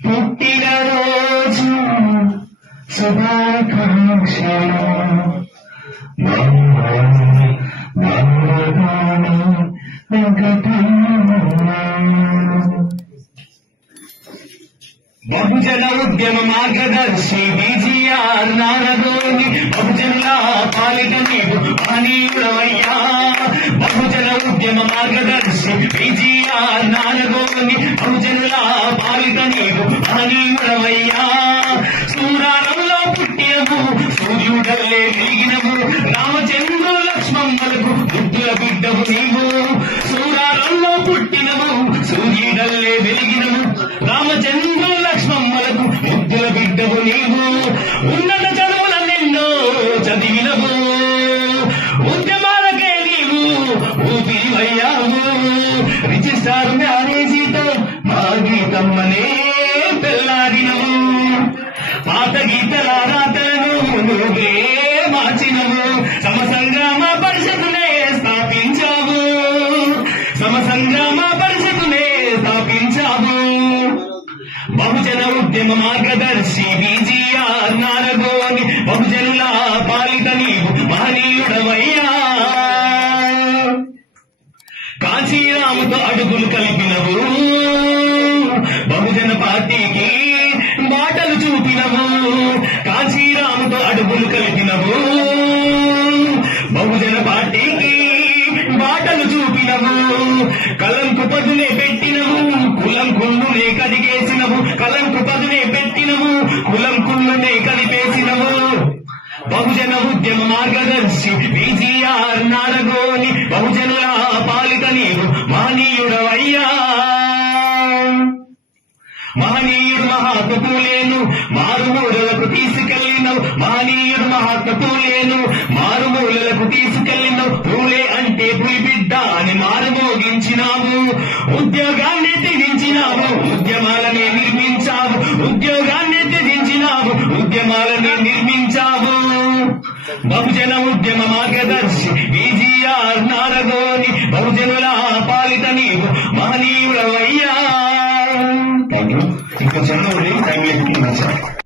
పుట్టినరోజు శుభాకాంక్షలు బహుజన ఉద్యమ మార్గదర్శి బీజీఆర్ నారదోని బహుజనుల మార్గదర్శి బీజీఆర్ నారదోని బహుజనుల పాలిట నీవు మహనీయుడవయ్యా సూరారంలో పుట్టినము సూర్యుడల్లే వెలిగినము రామచంద్రుల రిజిస్టార్ మ్యారేజీతో మా గీతమ్మనే పెళ్ళాడినవు. పాత గీతల రాతలను నువ్వే మార్చినవు. సమసంగ్రామ పరిషత్తునే స్థాపించావు. సమసంగ్రామ పరిషత్తునే స్థాపించావు. బహుజన ఉద్యమ మార్గదర్శి బీజీఆర్ నారగోని బహుజన కాశీరాముతో అడుగులు కలిపినవు. బహుజన పార్టీకి బాటలు చూపినవు. కాశీరాముతో అడుగులు కలిపినవు. బహుజన పార్టీకి బాటలు చూపినవు. కలంకు పదునే పెట్టినవు. కులం కుళ్ళునే కడిగేసినవు కలంకు పదునే పెట్టినవు. కులం కుళ్ళునే కలిపేసినవు. బహుజన ఉద్యమ మార్గదర్శి బీజీఆర్ నారగోని బహుజనుల పాలిక నీవు మహనీయుడవయ్యా. మహనీయుడు మహాత్మ లేను మారుమూలలకు తీసుకెళ్ళినవు. మహనీయుడు మహాత్మ లేను మారుమూలలకు తీసుకెళ్ళినవు. పూలే అంటే పులి బిడ్డ అని మారుమోగించినావు ఉద్యోగాన్ని త్యజించినావు ఉద్యమాలని నిర్మించావు. ఉద్యోగాన్ని త్యజించినావు ఉద్యమాలని నిర్మించావు. బహుజన ఉద్యమ మార్గదర్శి